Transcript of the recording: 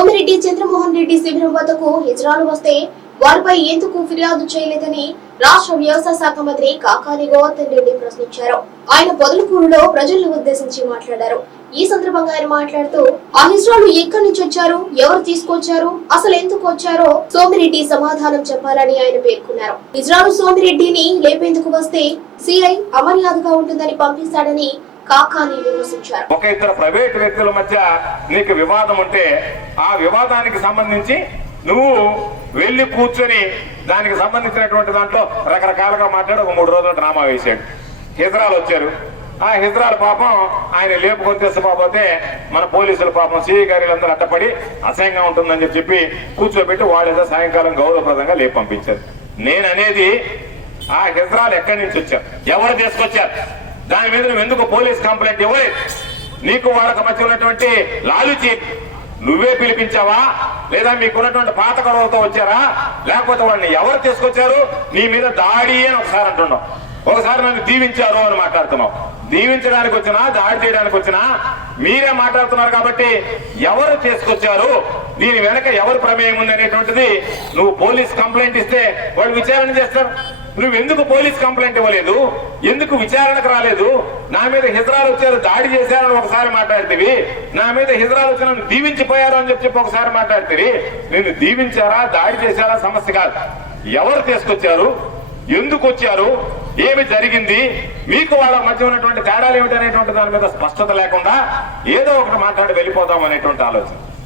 సోమిరెడ్డి చంద్రమోహన్ రెడ్డి శిబిరం వద్దకు హిజ్రాలు వస్తే వారిపై ఎందుకు ఫిర్యాదు చేయలేదని రాష్ట్ర వ్యవసాయ శాఖ మంత్రి కాకాని గోవర్ధన్ రెడ్డి ప్రశ్నించారు. ఆయన పొదలకూరులో ప్రజలను ఉద్దేశించి మాట్లాడారు. ఈ సందర్భంగా ఆయన మాట్లాడుతూ ఆ హిజ్రాలు ఎక్కడి నుంచి వచ్చారు? ఎవరు తీసుకొచ్చారు? అసలు ఎందుకు వచ్చారో సోమిరెడ్డి సమాధానం చెప్పాలని ఆయన పేర్కొన్నారు. హిజ్రాలు సోమిరెడ్డిని లేపేందుకు వస్తే సిఐ అమర్యాదగా ఉంటుందని పంపిస్తాడని కాకాని విమర్శించారు ఒక ఇద్దరు ప్రైవేట్ వ్యక్తుల మధ్య నీకు వివాదం ఉంటే ఆ వివాదానికి సంబంధించి నువ్వు వెళ్ళి కూర్చొని దానికి సంబంధించినటువంటి దాంట్లో రకరకాలుగా మాట్లాడి ఒక మూడు రోజులు డ్రామా వేసాడు హిజరాలు వచ్చారు. ఆ హిజరాలు పాపం ఆయన లేపుకొని తెస్తుపోతే మన పోలీసుల పాపం సిఐ గారి అడ్డపడి అసహ్యంగా ఉంటుందని చెప్పి కూర్చోబెట్టి వాళ్ళు ఏదో సాయంకాలం గౌరవప్రదంగా లేపు పంపించారు. నేను అనేది ఆ హిజరాలు ఎక్కడి నుంచి వచ్చారు? ఎవరు తీసుకొచ్చారు? దాని మీద నువ్వు ఎందుకు పోలీస్ కంప్లైంట్ ఇవ్వలేదు నీకు వాళ్ళకి మధ్య ఉన్నటువంటి లాలుచి నువ్వే పిలిపించావా? లేదా మీకున్నటువంటి పాత గొడవతో వచ్చారా? లేకపోతే వాళ్ళని ఎవరు తీసుకొచ్చారు? నీ మీద దాడి అని ఒకసారి అంటున్నావు. ఒకసారి నన్ను దీవించారు అని మాట్లాడుతున్నావు. దీవించడానికి వచ్చినా దాడి చేయడానికి వచ్చినా మీరే మాట్లాడుతున్నారు కాబట్టి ఎవరు తీసుకొచ్చారు? దీని వెనక ఎవరు ప్రమేయం ఉంది అనేటువంటిది నువ్వు పోలీస్ కంప్లైంట్ ఇస్తే వాళ్ళు విచారణ చేస్తారు. నువ్వు ఎందుకు పోలీస్ కంప్లైంట్ ఇవ్వలేదు? ఎందుకు విచారణకు రాలేదు? నా మీద హిజరాలు వచ్చారు దాడి చేశారని ఒకసారి మాట్లాడితేవి. నా మీద హిజరాలు వచ్చిన దీవించిపోయారు అని చెప్పి ఒకసారి మాట్లాడితేవి. నేను దీవించారా దాడి చేశారా సమస్య కాదు. ఎవరు తీసుకొచ్చారు? ఎందుకు వచ్చారు? ఏమి జరిగింది? మీకు వాళ్ళ మధ్య ఉన్నటువంటి తేడాలు ఏమిటి అనేటువంటి దాని మీద స్పష్టత లేకుండా ఏదో ఒకటి మాట్లాడి వెళ్ళిపోదాం అనేటువంటి ఆలోచన.